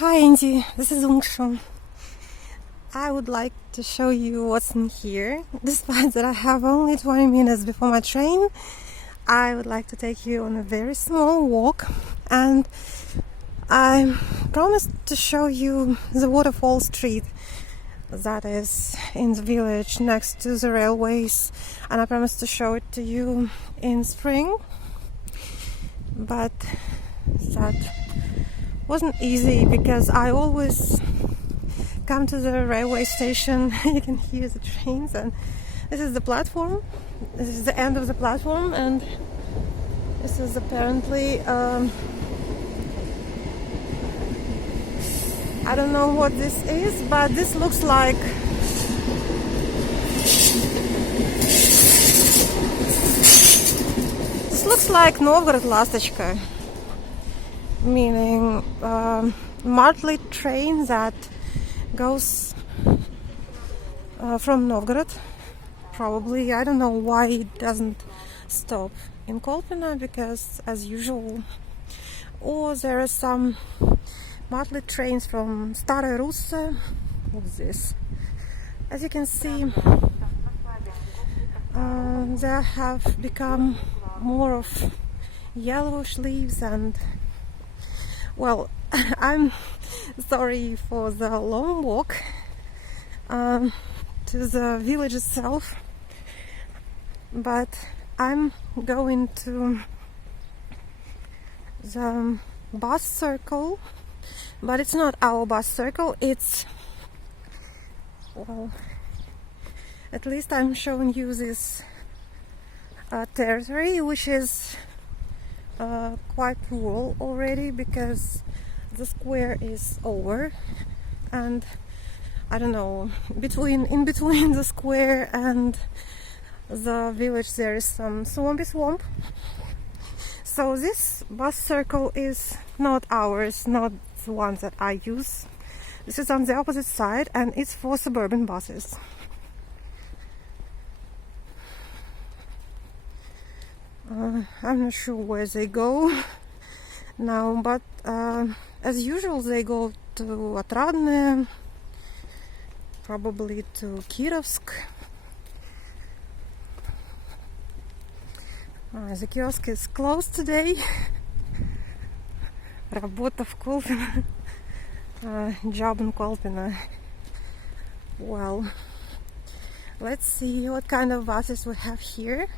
Hi Indy, this is Unghshu. I would like to show you what's in here. Despite that I have only 20 minutes before my train, I would like to take you on a very small walk, and I promised to show you the Waterfall street that is in the village next to the railways, and I promised to show it to you in spring, but that wasn't easy because I always come to the railway station. You can hear the trains, and this is the platform. This is the end of the platform, and this is apparently I don't know what this is, but this looks like Novgorod Lastочка, meaning monthly train that goes from Novgorod. Probably, I don't know why it doesn't stop in Kolpina, because as usual, or there are some monthly trains from Staraya Russa. What's this? As you can see, there have become more of yellowish leaves, and well, I'm sorry for the long walk to the village itself, but I'm going to the bus circle, but it's not our bus circle, it's, well, at least I'm showing you this territory, which is quite rural already, because the square is over, and I don't know, in between the square and the village there is some swamp. So this bus circle is not ours, not the one that I use. This is on the opposite side, and it's for suburban buses. I'm not sure where they go now, but as usual they go to Otradne, probably to Kirovsk. The kiosk is closed today. Работа в Kolpina, job in Kolpina. Well, let's see what kind of buses we have here,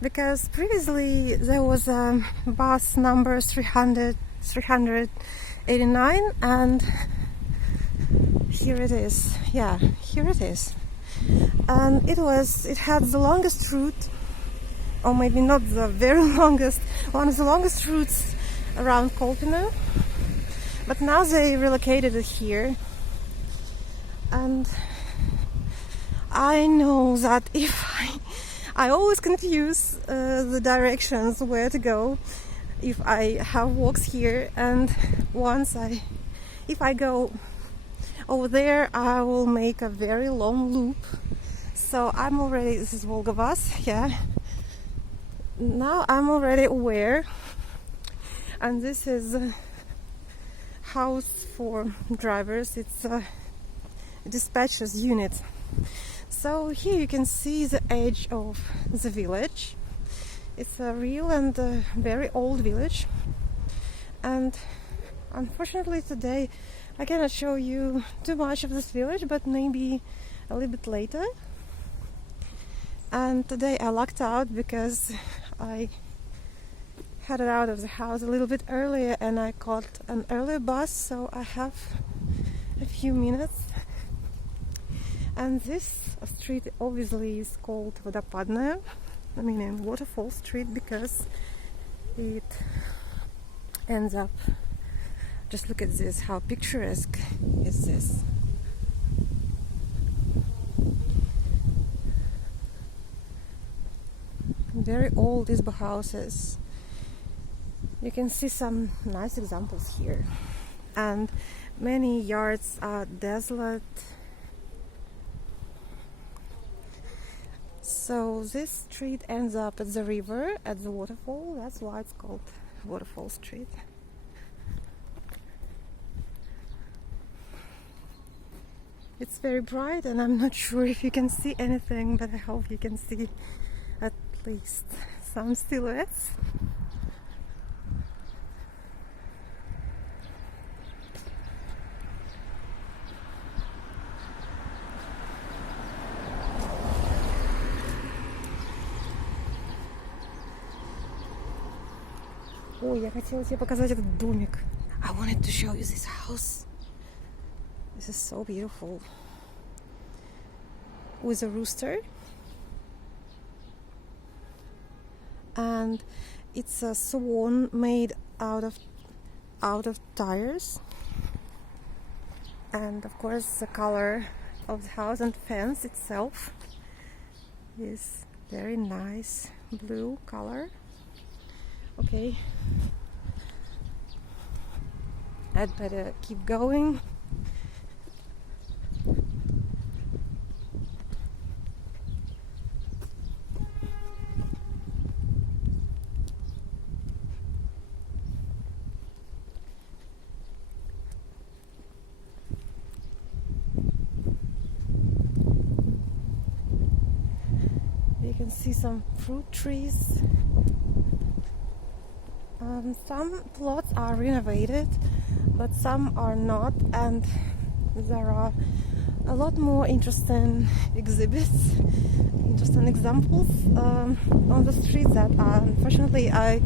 because previously there was a bus number 389, and here it is. Yeah, here it is. And it had the longest route, or maybe not the very longest, one of the longest routes around Kolpina, but now they relocated it here. And I know that if I always confuse the directions where to go if I have walks here, and if I go over there, I will make a very long loop. So this is Volga-Bus, yeah. Now I'm already aware, and this is a house for drivers. It's a dispatcher's unit. So here you can see the edge of the village. It's a real and very old village, and unfortunately today I cannot show you too much of this village, but maybe a little bit later. And today I lucked out because I headed out of the house a little bit earlier, and I caught an earlier bus, so I have a few minutes. And this street obviously is called Vodopadная, meaning Waterfall Street, because it ends up, just look at this, how picturesque is this. Very old Izba houses. You can see some nice examples here, and many yards are desolate. So this street ends up at the river, at the waterfall. That's why it's called Waterfall Street. It's very bright and I'm not sure if you can see anything, but I hope you can see at least some silhouettes. Ой, я хотела тебе показать этот домик. I wanted to show you this house. This is so beautiful. With a rooster. And it's a swan made out of tires. And of course the color of the house and fence itself is very nice blue color. Okay, I'd better keep going. You can see some fruit trees. Some plots are renovated, but some are not, and there are a lot more interesting exhibits, interesting examples on the street that unfortunately I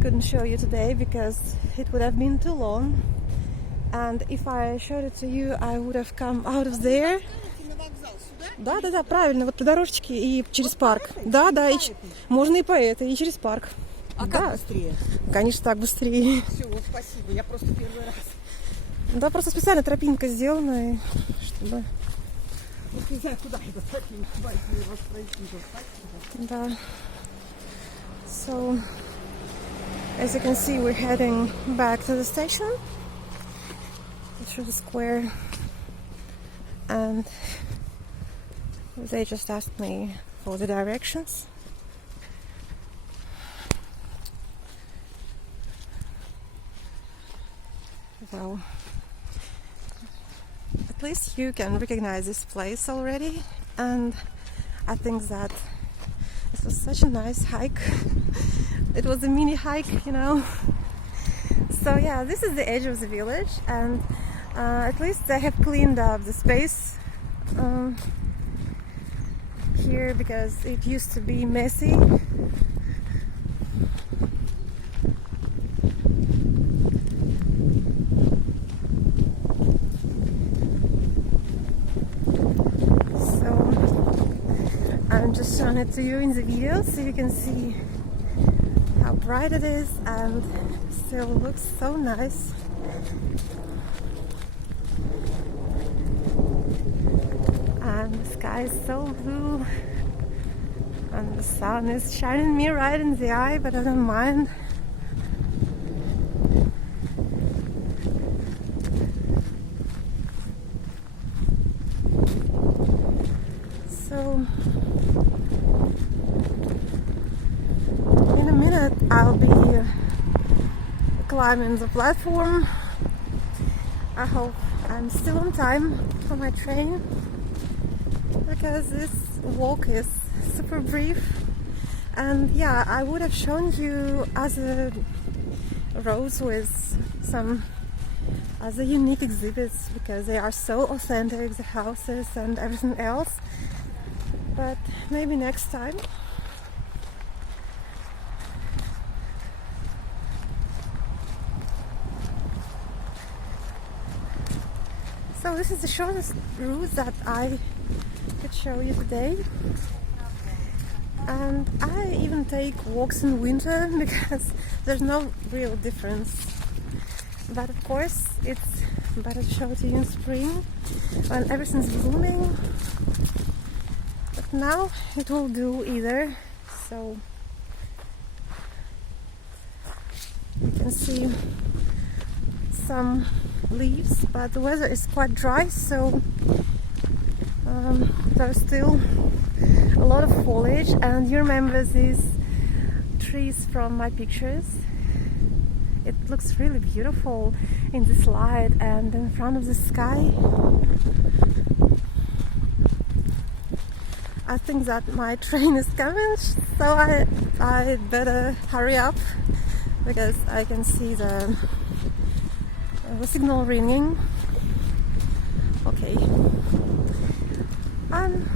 couldn't show you today because it would have been too long, and if I showed it to you I would have come out of there. Да, правильно, вот по дорожечке и через парк. Да, можно и по этой, и через парк. А как быстрее? Конечно, так быстрее. Все, вот спасибо, я просто первый раз. Да, просто специально тропинка сделана, чтобы... Вот не знаю, куда эта тропинка, вас пройти. Да. So, as you can see, we're heading back to the station, to the square, and they just asked me for the directions. So, at least you can recognize this place already, and I think that this was such a nice hike. It was a mini hike, you know. So yeah, this is the edge of the village, and at least they have cleaned up the space here because it used to be messy. I'm just showing it to you in the video so you can see how bright it is and still looks so nice. And the sky is so blue and the sun is shining me right in the eye, but I don't mind. So in a minute I'll be climbing the platform. I hope I'm still on time for my train because this walk is super brief, and yeah, I would have shown you other roads with some other unique exhibits because they are so authentic, the houses and everything else, but maybe next time. So this is the shortest route that I could show you today, and I even take walks in winter because there's no real difference, but of course it's better to show it to you in spring when everything's blooming, but now it will do either. So you can see some leaves, but the weather is quite dry, so there's still a lot of foliage. And you remember these trees from my pictures It looks really beautiful in this light and in front of the sky. I think that my train is coming, so I better hurry up because I can see the signal ringing. Okay, I'm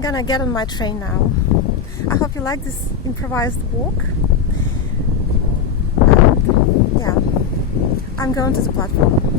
gonna get on my train now. I hope you like this improvised walk. And yeah, I'm going to the platform.